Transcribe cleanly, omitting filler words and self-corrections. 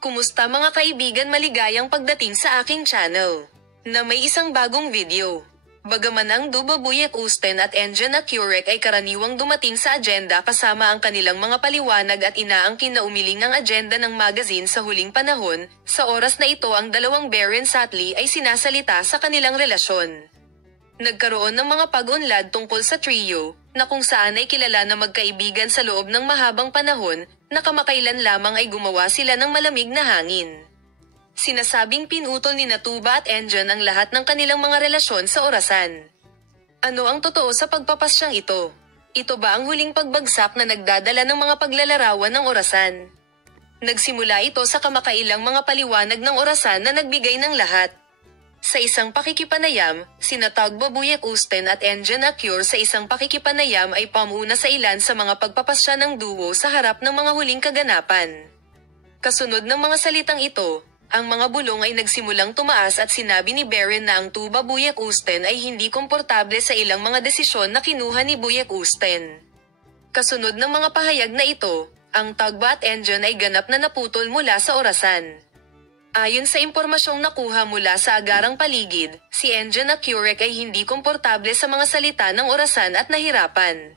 Kumusta mga kaibigan, maligayang pagdating sa aking channel na may isang bagong video. Bagaman ang Duba-Buyak Usten at Engine Accurec ay karaniwang dumating sa agenda kasama ang kanilang mga paliwanag at inaangkin na umiling ang agenda ng magazine sa huling panahon, sa oras na ito ang dalawang Baron Satli ay sinasalita sa kanilang relasyon. Nagkaroon ng mga pag-unlad tungkol sa trio, na kung saan ay kilala na magkaibigan sa loob ng mahabang panahon, na kamakailan lamang ay gumawa sila ng malamig na hangin. Sinasabing pinutol ni Tuba at Engine ang lahat ng kanilang mga relasyon sa orasan. Ano ang totoo sa pagpapasyang ito? Ito ba ang huling pagbagsak na nagdadala ng mga paglalarawan ng orasan? Nagsimula ito sa kamakailang mga paliwanag ng orasan na nagbigay ng lahat. Sa isang pakikipanayam, sina Duba-Buyak Usten at Engine Accurec sa isang pakikipanayam ay pamuna sa ilan sa mga pagpapasya ng duo sa harap ng mga huling kaganapan. Kasunod ng mga salitang ito, ang mga bulong ay nagsimulang tumaas at sinabi ni Baron na ang Duba-Buyak Usten ay hindi komportable sa ilang mga desisyon na kinuha ni Buyak Usten. Kasunod ng mga pahayag na ito, ang Tugba at Engine ay ganap na naputol mula sa orasan. Ayon sa impormasyong nakuha mula sa agarang paligid, si Engine Accurec ay hindi komportable sa mga salita ng orasan at nahirapan.